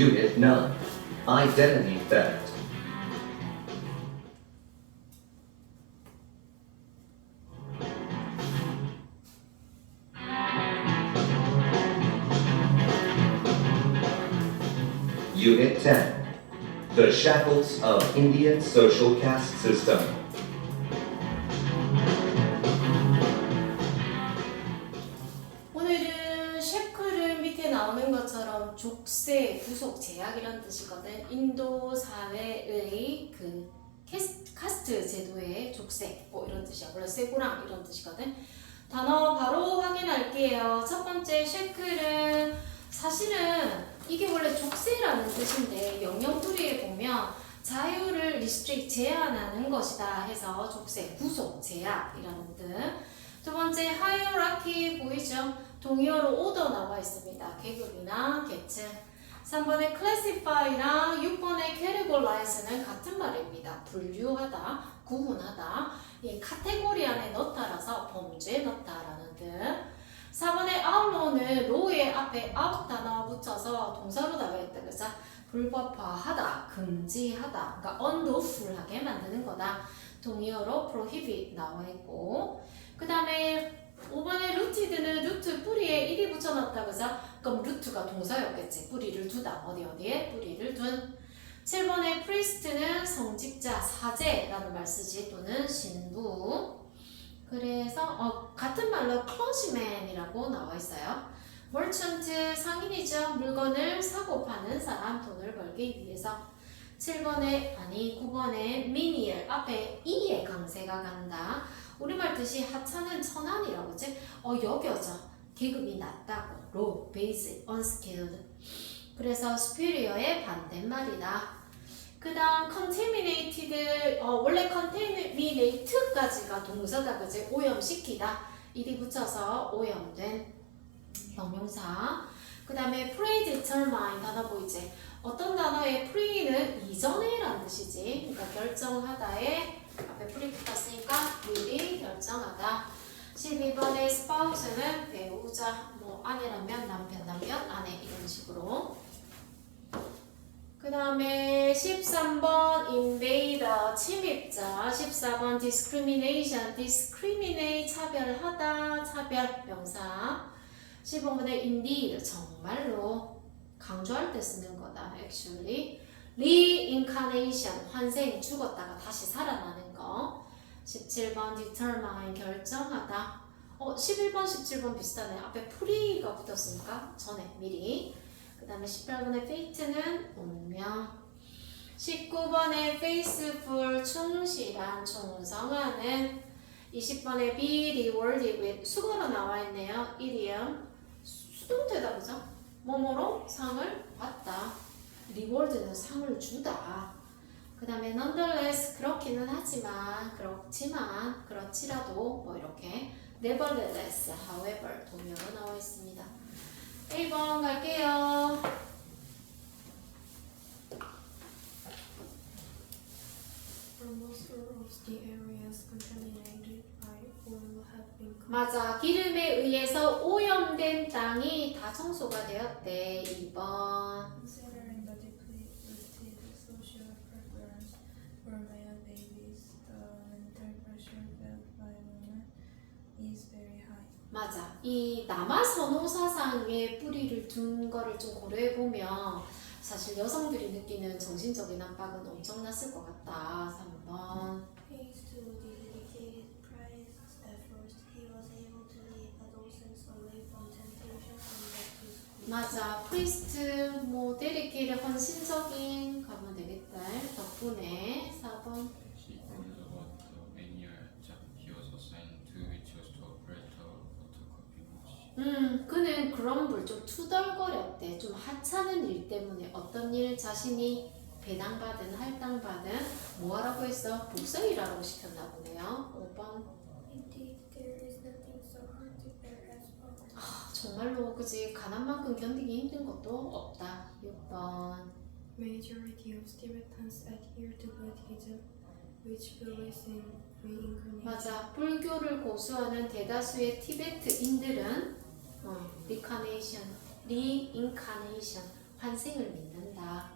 Unit 9. Identity Theft. Unit 10. The Shackles of Indian Social Caste System. 오늘은 셰클은 밑에 나오는 것처럼 족쇄, 구속, 제약이란 뜻이거든. 인도 사회의 그 카스트 제도의 족쇄, 이런 뜻이야. 원래 쇠고랑 이런 뜻이거든. 단어 바로 확인할게요. 첫 번째 셰클은 사실은 이게 원래 족쇄라는 뜻인데 영영풀이에 보면 자유를 restrict 제한하는 것이다 해서 족쇄, 구속, 제약이라는 뜻. 두 번째 hierarchy 보이죠? 동의어로 order 나와 있습니다. 계급이나 계층. 3번의 classify랑 6번의 categorize는 같은 말입니다. 분류하다, 구분하다. 이 카테고리 안에 넣다라서 범죄에 넣다라는 뜻. 4번의 outlaw는 law의 앞에 out 단어 붙여서 동사로 나와 있다. 그래서 불법화하다, 금지하다, 그러니까 unlawful하게 만드는 거다. 동의어로 prohibit 나와 있고. 그 다음에 5번의 rooted는 루트 뿌리에 1이 붙여놨다. 그래서 그럼 루트가 동사였겠지. 뿌리를 두다. 어디에 뿌리를 둔. 7번의 priest는 성직자, 사제라는 말 쓰지. 또는 신부. 그래서 같은 말로 clergyman이라고 나와 있어요. merchant 상인이죠. 물건을 사고 파는 사람, 돈을 벌기 위해서. 9번에 menial 앞에 e의 강세가 간다. 우리말 뜻이 하찮은 천한이라고 그지? 여겨져. 계급이 낮다고. low, basic, unskilled. 그래서 superior의 반대말이다. 그 다음 contaminated, 원래 contaminate까지가 동사다 그지? 오염시키다. 일이 붙여서 오염된 형용사. 그 다음에 predetermine 단어 보이지? 어떤 단어의 pre는 이전에 라는 뜻이지. 그러니까 결정하다에 앞에 pre 붙었으니까 미리 결정하다. 12번의 spouse는 배우자, 아내라면 남편, 아내 이런 식으로. 그 다음에 13번 invader 침입자, 14번 discrimination discriminate 차별하다, 차별 명사. 15번에 indeed 정말로 강조할 때 쓰는 거다. actually reincarnation 환생 죽었다가 다시 살아나는 거. 17번 determine 결정하다. 11번 17번 비슷하네. 앞에 pre가 붙었으니까 전에 미리. 그 다음에 18번의 fate는 운명. 19번의 faithful 충실한 충성하는. 20번의 be rewarded with 수거로 나와 있네요. idiom 수동태다 그죠? 뭐뭐로 상을 받다. reward는 상을 주다. 그 다음에 nonetheless 그렇기는 하지만 그렇지라도 이렇게 nevertheless however 동의어로 나와 있습니다. 1번 갈게요. 맞아. 기름에 의해서 오염된 땅이 다 청소가 되었대. 2번. 맞아. 이 남아선호사상에 뿌리를 둔 거를 좀 고려해보면 사실 여성들이 느끼는 정신적인 압박은 엄청났을 것 같다. 3번. 맞아. priest, 데리케이트 헌신적인 가면 되겠다. 덕분에 4번. 그는 그럼블 좀 투덜거렸대. 좀 하찮은 일 때문에 어떤 일 자신이 배당받은 할당받은 뭐하라고 했어? 복선이라고 시켰나 보네요. 5번. 정말로 그지 가난만큼 견디기 힘든 것도 없다. 6번. Majority of Tibetans adhere to Buddhism, which believes in reincarnation. 맞아. 불교를 고수하는 대다수의 티베트인들은 reincarnation 환생을 믿는다.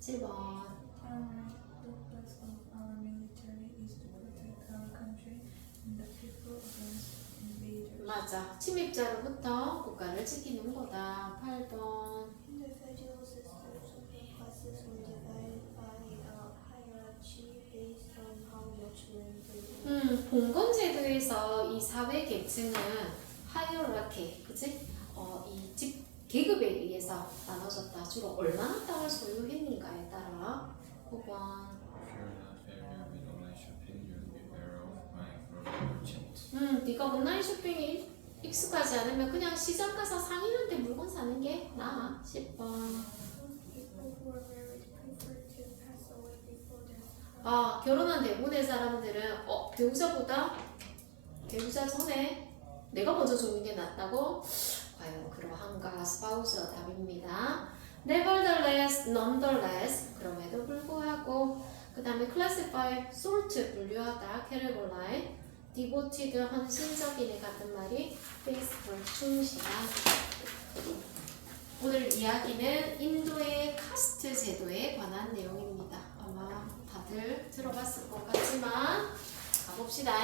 7번. Paramount purpose of our military is to protect our country and the people against invaders. 맞아. 침입자로부터 국가를 지키는 거다. 8번. In the federal system, social classes were divided by a hierarchy based on how much land they owned. 봉건 제도에서 이 사회 계층은 하이어라키, 그치? 이 집 계급에 의해서 나눠졌다. 주로 얼마나 땅을 소유했는가에 따라. 9번. 네가 온라인 쇼핑이 익숙하지 않으면 그냥 시장 가서 상인한테 물건 사는 게 나아. 10번. People who are married prefer to pass away before their 결혼한 대부분의 사람들은 배우자 전에 내가 먼저 죽는 게 낫다고? 과연 그러한가? 스파우스가 답입니다. Nevertheless, nonetheless, 그럼에도 불구하고. 그 다음에 classify, sort, 분류하다, categorize, devoted, 헌신적인에 같은 말이 faithful, 충실한. 오늘 이야기는 인도의 카스트 제도에 관한 내용입니다. 아마 다들 들어봤을 것 같지만 가봅시다.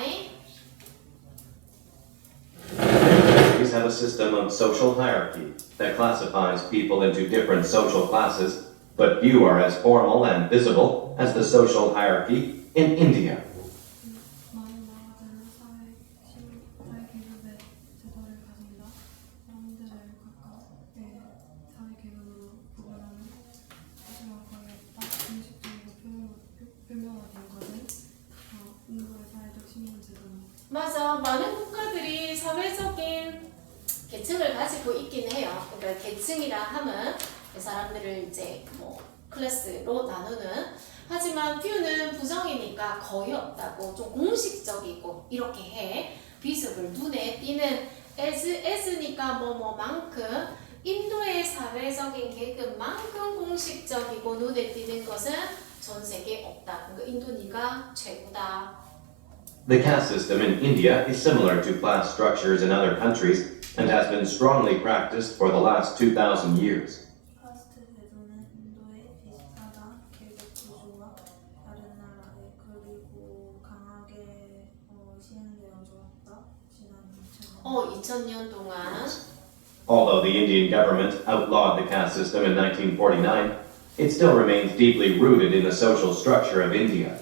Countries have a system of social hierarchy that classifies people into different social classes, but few are as formal and visible as the social hierarchy in India. 많은 나라들은 사회 계급의 제도를 가진다. 사람들을 각각의 사회 계급으로 구분하는 하지만 거의 없다. 공식적이고 표면화된 것은 인도의 사회적 신분 제도는 맞아. 많은 국가들이 사회적인 계층을 가지고 있긴 해요. 그러니까 계층이라 함은 그 사람들을 이제 클래스로 나누는. 하지만 뷰는 부정이니까 거의 없다고, 좀 공식적이고 이렇게 해. 비습을 눈에 띄는 as니까 뭐만큼 인도의 사회적인 계급만큼 공식적이고 눈에 띄는 것은 전 세계에 없다. 그러니까 인도니까 최고다. The caste system in India is similar to class structures in other countries and has been strongly practiced for the last 2,000 years. 카스트 제도는 인도에 비슷하다. 계급 구조와 다른 나라에 그리고 강하게 시행되어져 왔다. 지난 2000년 동안 Although the Indian government outlawed the caste system in 1949, it still remains deeply rooted in the social structure of India.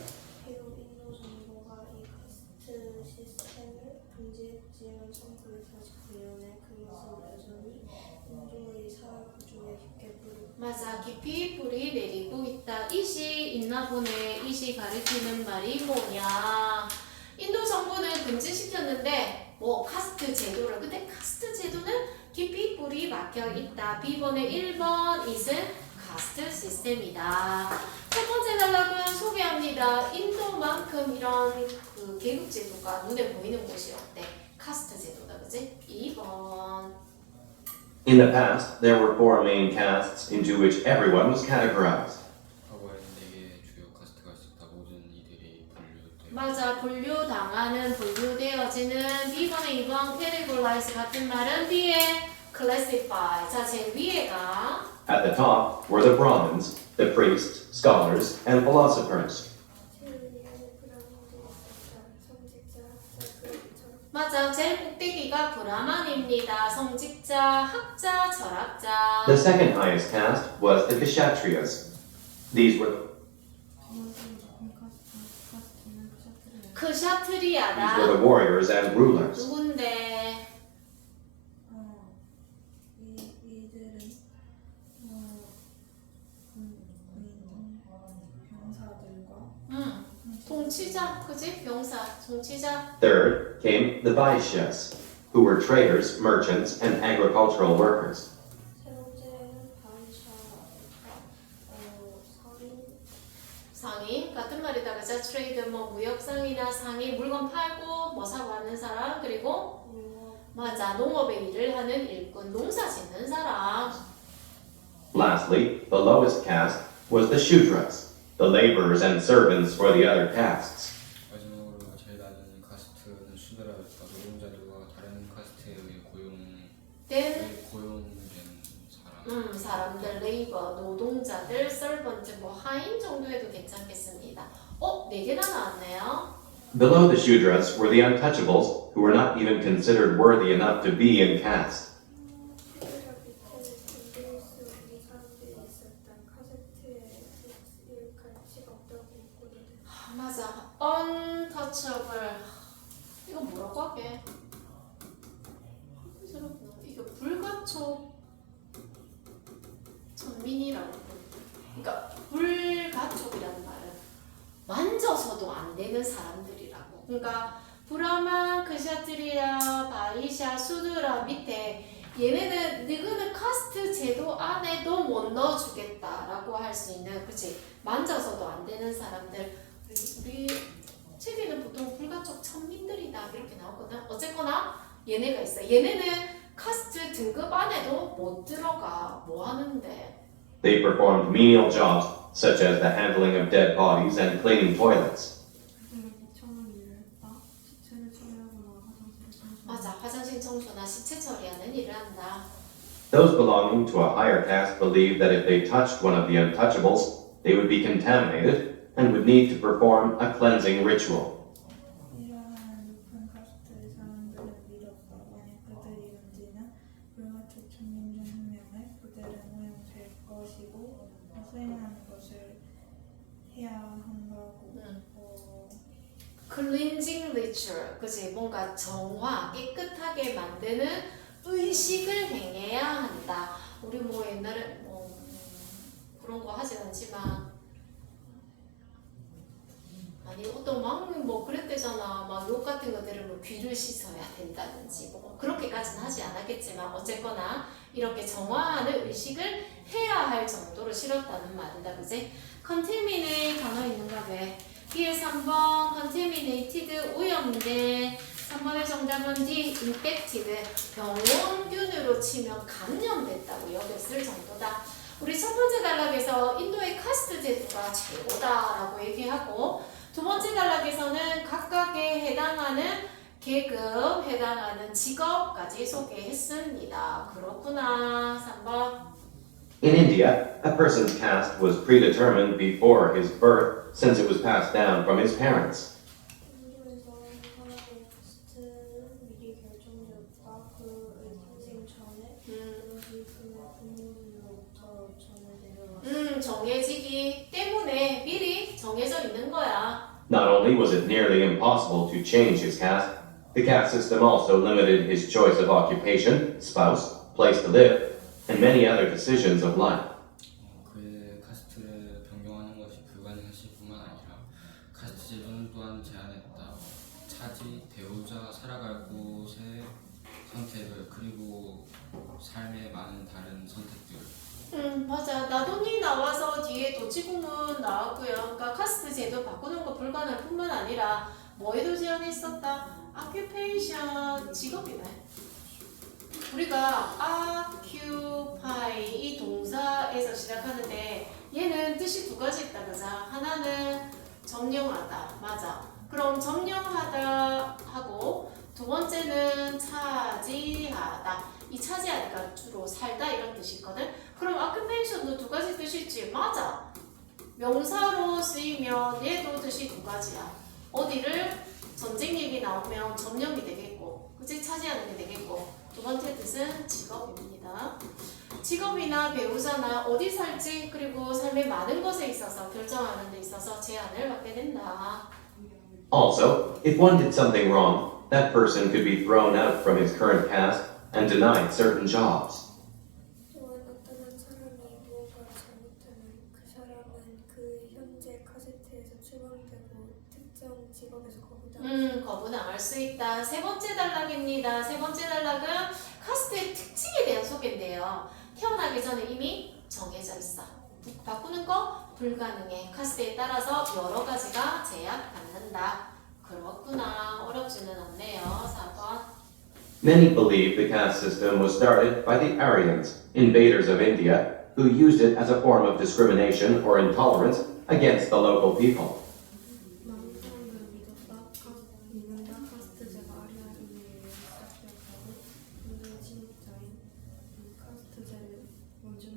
비록 인도 정부가 이 카스트 시스템을 금지했지만 1949년에 그것은 여전히 인도의 사회 구조에 깊게 뿌리 맞아. 깊이 뿌리 내리고 있다. 이시 있나 보네. 이시 가리키는 말이 뭐냐. 인도 정부는 금지시켰는데 카스트 제도를. 근데 카스트 제도는 깊이 뿌리 박혀 있다. B번의 1번 이은 카스트 시스템이다. 첫 번째 단락은 소개합니다. 인도만큼 이런 계급 제도가 눈에 보이는 곳이 없대. 카스트 제도다. 그치? 2번. In the past, there were four main castes into which everyone was categorized. 과거에는 4개의 주요 카스트가 있었다. 모든 이들이 분류되어 맞아. 분류당하는, 분류되어지는. B번에 2번 categorize 같은 말은 B에 classify. 자, 제일 위에가 At the top were the Brahmins, the priests, scholars, and philosophers. 체류리안의 브라운도 있었다. 성직자, 학자, 철학자 맞아. 제일 꼭대기가 브라만입니다. 성직자, 학자, 철학자. The second highest caste was the Kshatriyas. These were 두 번째로 높은 카스트는 the 크샤트리아다. warriors and rulers. 누군데? 이들은 병사들과 통치자, 그지? 병사, 통치자. Third came the Vaishyas, who were traders, merchants, and agricultural workers. 세 번째는 바이샤가 상인 같은 말이다. 그죠? 트레이드 무역상이나 상인 물건 팔고 사고 하는 사람. 그리고 맞아. 농업의 일을 하는 일꾼, 농사 짓는 사람. Lastly, the lowest caste was the Shudras, the laborers and servants for the other castes. 마지막으로 제일 낮은 카스트는 슈드라였다. 노동자들과 다른 카스트에 의해 고용된 사람. 사람들, 레이버, 노동자들, 서번트, 뭐 하인 정도 해도 괜찮겠습니다. 4개나 나왔네요. Below the Shudras were the untouchables, who were not even considered worthy enough to be in caste. 슈드라 밑에는 견딜 수 없는 사람들이 있었다. 카세트에 쓸 가치가 없다고 있거든. 맞아. untouchable. 이거 뭐라고 하게? 이거 불가촉 천민이라고. 그러니까 불가촉이라는 말은 만져서도 안 되는 사람들이라고. 그러니까 브라만, 크샤트리아, 바이샤, 수드라 밑에 얘네는 너희는 카스트 제도 안에도 못 넣어주겠다라고 할 수 있는, 그치? 만져서도 안 되는 사람들. 우리 책에는 보통 불가촉 천민들이다 이렇게 나오거든. 어쨌거나 얘네가 있어. 얘네는 카스트 등급 안에도 못 들어가. 뭐 하는데? They performed menial jobs, such as the handling of dead bodies and cleaning toilets. 맞아. 화장실 청소나 시체 처리하는 일을 한다. Those belonging to a higher caste believed that if they touched one of the untouchables, they would be contaminated and would need to perform a cleansing ritual. 이러한 높은 카스트의 사람들은 믿었다. 만약 그들이 만지는 불가촉 천민 중 한 명을 그들은 오염될 것이고 수행하는 것을 해야 한다고. 클렌징 리추얼, 그치? 뭔가 정화, 깨끗하게 만드는 의식을 행해야 한다. 우리 뭐 옛날에 그런 거 하진 않지만 아니 어떤 뭐 그랬대잖아. 막 욕 같은 것들을 뭐 귀를 씻어야 된다든지 뭐 그렇게까지는 하지 않았겠지만 어쨌거나 이렇게 정화하는 의식을 해야 할 정도로 싫었다는 말이다. 그치? contaminate 단어 있는가 봐. 뒤에 3번 contaminated 오염된, 3번의 정답은 D infected 병원균으로 치면 감염됐다고 여겼을 정도다. 우리 첫 번째 단락에서 인도의 카스트 제도가 최고다라고 얘기하고, 두 번째 단락에서는 각각에 해당하는 계급, 해당하는 직업까지 소개했습니다. 그렇구나. 3번. In India, a person's caste was predetermined before his birth, since it was passed down from his parents. 인도에서 사람의 카스트는 미리 결정되었다. 그의 탄생 전에 그것이 그의 부모님으로부터 전해 내려왔다. 정해지기 때문에 미리 정해져 있는 거야. Not only was it nearly impossible to change his caste, the caste system also limited his choice of occupation, spouse, place to live, and many other decisions of life. 그의 카스트를 변경하는 것이 불가능했을 뿐만 아니라 카스트 제도는 또한 제한했다. 차지, 배우자, 살아갈 곳의 선택을, 그리고 삶의 많은 다른 선택들. 맞아. 나돈이 나와서 뒤에 도치구문 나왔고요. 그러니까 카스트 제도 바꾸는 거 불가능 뿐만 아니라 뭐에도 제한했었다. occupation, 직업이네. 우리가 occupy 이 동사에서 시작하는데 얘는 뜻이 두 가지 있다. 그죠? 하나는 점령하다. 맞아. 그럼 점령하다 하고 두 번째는 차지하다. 이 차지하니까 주로 살다 이런 뜻이 있거든. 그럼 occupation도 두 가지 뜻이 있지. 맞아. 명사로 쓰이면 얘도 뜻이 두 가지야. 어디를 전쟁 얘기 나오면 점령이 되겠고, 그치? 차지하는 게 되겠고, 두 번째 뜻은 직업입니다. 직업이나 배우자나 어디 살지, 그리고 삶의 많은 것에 있어서 결정하는 데 있어서 제한을 받게 된다. Also, if one did something wrong, that person could be thrown out from his current caste and denied certain jobs. 또한 어떤 사람이 무언가 잘못하면 그 사람은 그 현재 카세트에서 추방되고 특정 직업에서 거부당할 거부당할 수 있다. 세 번째 단락입니다. 세 번째 단락은 카스트의 특징에 대한 소개인데요. 태어나기 전에 이미 정해져 있어. 바꾸는 거 불가능해. 카스트에 따라서 여러 가지가 제약받는다. 그렇구나. 어렵지는 않네요. 4번. Many believe the caste system was started by the Aryans, invaders of India, who used it as a form of discrimination or intolerance against the local people. 많은 사람들은 믿는다. 카스트제가 아리아인에 시작되었다고. 인도의 진입자인 카스트제를 먼저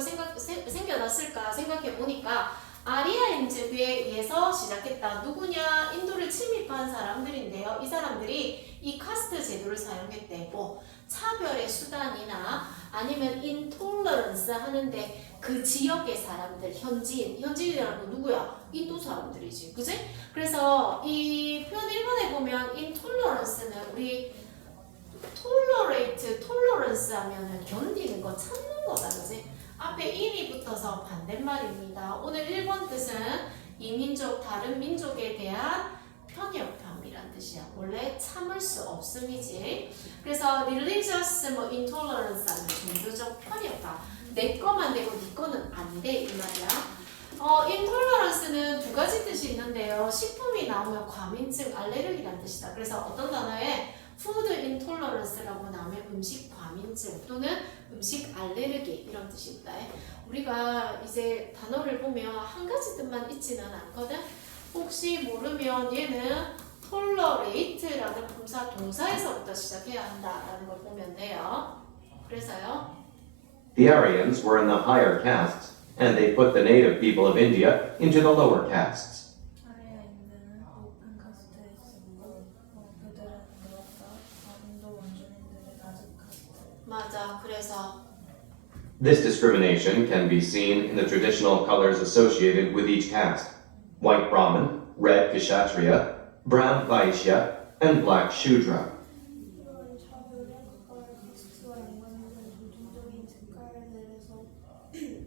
생겨났을까 생각해 보니까 아리아인들에 의해서 시작했다. 누구냐? 인도를 침입한 사람들인데요. 이 사람들이 이 카스트 제도를 사용했대. 뭐 차별의 수단이나 아니면 인톨러런스 하는데 그 지역의 사람들, 현지인이라고 누구야? 인도 사람들이지, 그지? 그래서 이 표현 1번에 보면 인톨러런스는 우리 톨러런스 하면은 견디는 거, 참는 거다, 그지? 앞에 인이 붙어서 반대말입니다. 오늘 1번 뜻은 이민족, 다른 민족에 대한 편협함이란 뜻이야. 원래 참을 수 없음이지. 그래서 religious, intolerance 하면 종교적 편협함. 내 거만 되고 네 거는 안 돼, 이 말이야. intolerance는 두 가지 뜻이 있는데요. 식품이 나오면 과민증, 알레르기란 뜻이다. 그래서 어떤 단어에 food intolerance라고 나오면 음식 과민증 또는 음식 알레르기 이런 뜻이 있다. 우리가 이제 단어를 보면 한 가지 뜻만 있지는 않거든. 혹시 모르면 얘는 tolerate라는 품사 동사에서부터 시작해야 한다라는 걸 보면 돼요. 그래서요. The Aryans were in the higher castes, and they put the native people of India into the lower castes. 아리아인들은 높은 카스트에 있었고 그들은 내었다 인도 원주민들의 낮은 카스트. 맞아. 그래서 This discrimination can be seen in the traditional colors associated with each caste: white Brahmin, red Kshatriya, brown Vaishya, and black Shudra. 이런 차별은 각각의 카스트와 연관된 전통적인 색깔들에서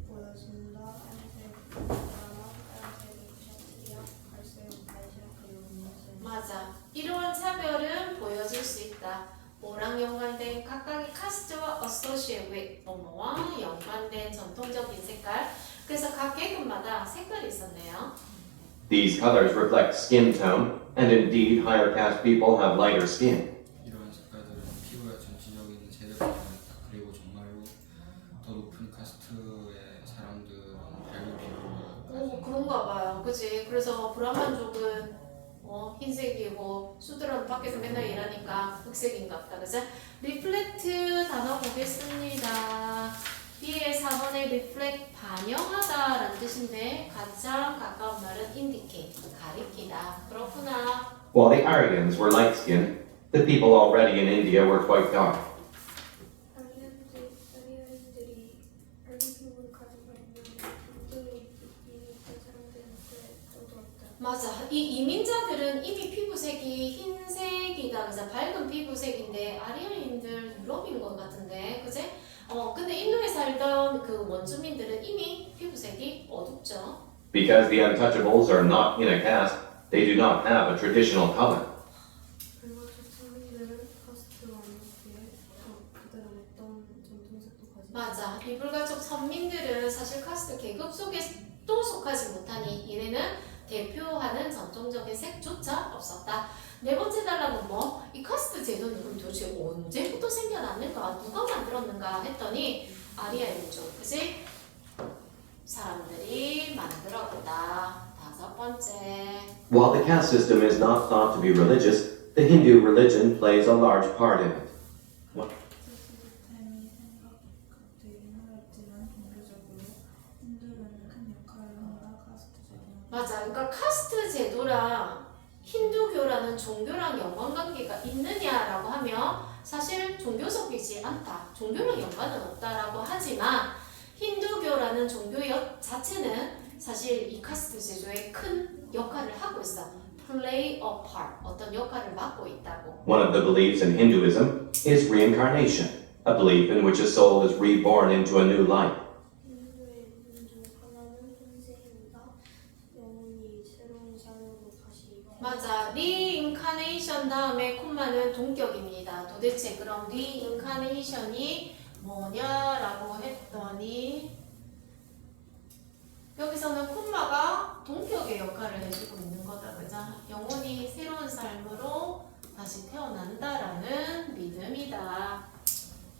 보여진다. 하얀색 나라, 빨간색 샤트리아, 갈색 바이샤, 그리고 민색. 맞아. 이러한 차별은 보여질 수 있다. 뭐랑 연관된 각각의 카스트와 associate with 뭐뭐와 연관된 전통적인 색깔. 그래서 각 계급마다 색깔이 있었네요. These colors reflect skin tone, and indeed higher caste people have lighter skin. 이러한 색깔들은 피부의 전체적인 색을 표현했다. 그리고 정말로 더 높은 카스트의 사람들은 밝은 피부를 오, 그런가 봐요. 그치? 그래서 브라만족은 흰색이고 수드라는 밖에서 맨날 일하니까 흑색인가 보다. 그치? 리플렉트 단어 보겠습니다. 뒤에 4번에 reflect 반영하다 라는 뜻인데 가장 가까운 말은 indicate, 가리키다. 그렇구나. While the Aryans were light-skinned, the people already in India were quite dark. 아리아인들이 밝은 피부를 가지고 있는 인도에 이미 있던 사람들한테 어두웠다. 맞아. 이 이민자들은 이미 피부색이 흰색이다. 그래서 밝은 피부색인데 아리아인들 유럽인 것 같은데, 그지? 근데 인도에 살던 그 원주민들은 이미 피부색이 어둡죠. Because the untouchables are not in a caste, they do not have a traditional color. 불가촉 청년들은 카스트와 함께 그들은 어떤 전통색도 가지고 맞아. 이 불가촉 선민들은 사실 카스트 계급 속에 또 속하지 못하니 이래는 대표하는 전통적인 색조차 없었다. 네 번째 단락은 뭐? 이 카스트 제도는 도대체 언제부터 생겨났는가? 누가 만들었는가? 했더니 아리아인족, 그지? 사람들이 만들었다. 다섯 번째. While the caste system is not thought to be religious, the Hindu religion plays a large part in it. 시스템이 생각되긴 하였지만 종교적으로 힌두교는 큰 역할을 한다. 카스트 제도는 맞아. 그러니까 카스트 제도랑 힌두교라는 종교랑 연관관계가 있느냐라고 하면 사실 종교적이지 않다. 종교랑 연관은 없다라고 하지만 힌두교라는 종교 자체는 사실 이 카스트 제도에 큰 역할을 하고 있어. play a part. 어떤 역할을 맡고 있다고. One of the beliefs in Hinduism is reincarnation, a belief in which a soul is reborn into a new life. 인도의 있는 중 하나는 현생이다. 영혼이 새로운 삶으로 다시 맞아. reincarnation 다음에 콤마는 동격입니다. 도대체 그럼 reincarnation이 뭐냐라고 했더니 여기서는 콤마가 동격의 역할을 해주고 있는 거다. 그죠? 영혼이 새로운 삶으로 다시 태어난다라는 믿음이다.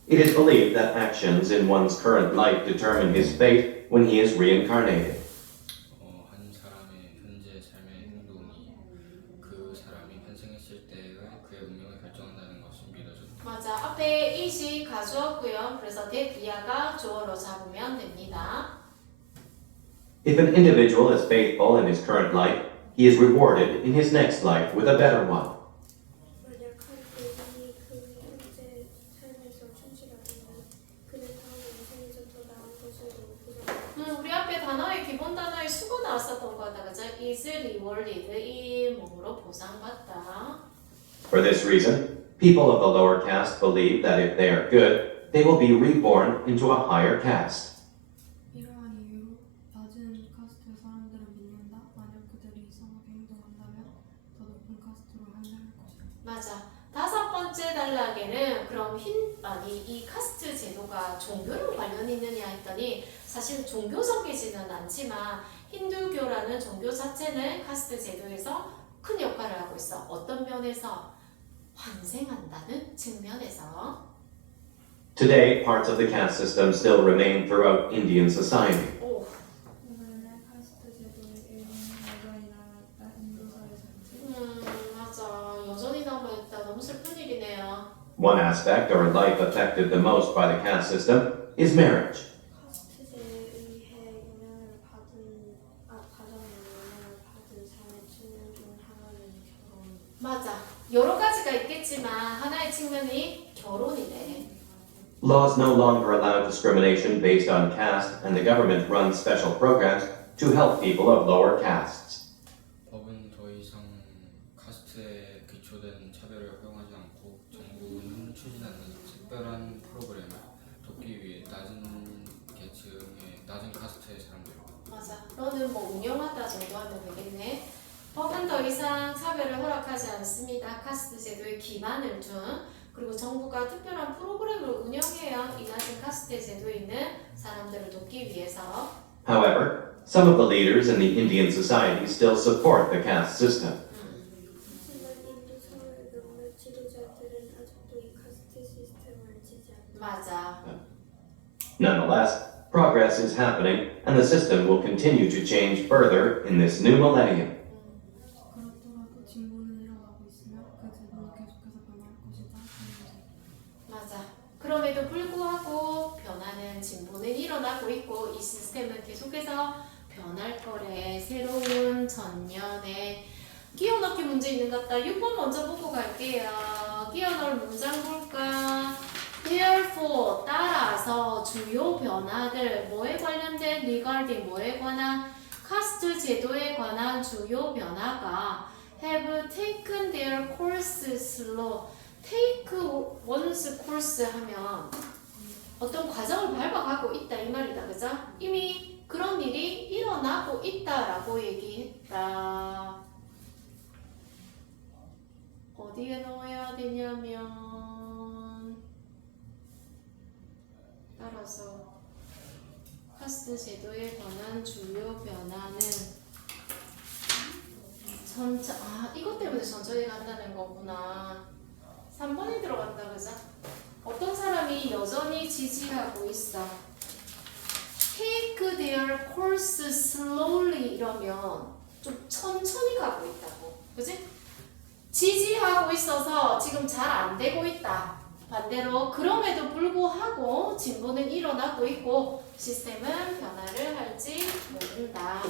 It is believed that actions in one's current life determine his fate when he is reincarnated. 한 사람의 현재 삶의 행동이 그 사람이 환생했을 때의 그의 운명을 결정한다는 것은 믿어졌다. 맞아. 앞에 it이 가주었고요. 그래서 that 이하가 주어로 잡으면 됩니다. If an individual is faithful in his current life, he is rewarded in his next life with a better one. 만약 한 개인이 그 현재 삶에서 충실하다면 그는 다음 인생에서 더 나은 것을 보장받습니다. 우리 앞에 단어의 기본 단어의 수고 나왔었던 거 같다. 그죠? is rewarded 이 몸으로 보상받다. For this reason, people of the lower caste believe that if they are good, they will be reborn into a higher caste. 이러한 이유로 낮은 카스트의 사람들은 믿는다. 만약 그들이 이상하게 행동한다면 더 높은 카스트로 하향할 것이다. 맞아. 다섯 번째 단락에는 그럼 이 카스트 제도가 종교랑 관련이 있느냐 했더니 사실 종교적이지는 않지만 힌두교라는 종교 자체는 카스트 제도에서 큰 역할을 하고 있어. 어떤 면에서? 환생한다는 측면에서. Today, parts of the caste system still remain throughout Indian society. 오, 오늘날 카스트 제도의 일부는 여전히 남아있다. 인도사의 전체. 맞아. 여전히 남아있다. 너무 슬픈 일이네요. One aspect or life affected the most by the caste system is marriage. 카스트제에 의해 영향을 받은 삶의 측면 중 하나는 결혼. 맞아. 여러 가지가 있겠지만 하나의 측면이 결혼이네. Laws no longer allow discrimination based on caste, and the government runs special programs to help people of lower castes. 법은 더 이상 카스트에 기초된 차별을 허용하지 않고 정부는 추진하는 특별한 프로그램을 돕기 위해 낮은 계층의 낮은 카스트의 사람들. 맞아. 너는 뭐 운영하다 정도 하면 되겠네. 법은 더 이상 차별을 허락하지 않습니다. 카스트 제도에 기반을 둔 그리고 정부가 특별한 프로그램을 운영해요. 이 낮은 카스트 제도에 있는 사람들을 돕기 위해서. However, some of the leaders in the Indian society still support the caste system. 하지만 인도 사회의 몇몇 지도자들은 아직도 이 카스트 시스템을 지지합니다. 맞아. Nonetheless, progress is happening, and the system will continue to change further in this new millennium. 그렇더라도 진보는 일어나고 있으며 그 제도는 계속해서 변할 것이다. 맞아. 그럼에도 불구하고 변화는 진보는 일어나고 있고 이 시스템은 계속해서 변할 거래. 새로운 전년에 끼워 넣기 문제 있는 것 같다. 6번 먼저 보고 갈게요. 끼워 넣을 문장 볼까? Therefore, 따라서 주요 변화들 뭐에 관련된 regarding 뭐에 관한 카스트 제도에 관한 주요 변화가 have taken their course slow. take one's course 하면 어떤 과정을 밟아가고 있다 이 말이다. 그죠? 이미 그런 일이 일어나고 있다라고 얘기했다. 어디에 넣어야 되냐면 따라서 카스트 제도에 관한 주요 변화는 이것 때문에 천천히 간다는 거구나. 3번에 들어간다 그죠? 어떤 사람이 여전히 지지하고 있어. Take their course slowly 이러면 좀 천천히 가고 있다고. 그지? 지지하고 있어서 지금 잘 안 되고 있다. 반대로 그럼에도 불구하고 진보는 일어나고 있고 시스템은 변화를 할지 모른다.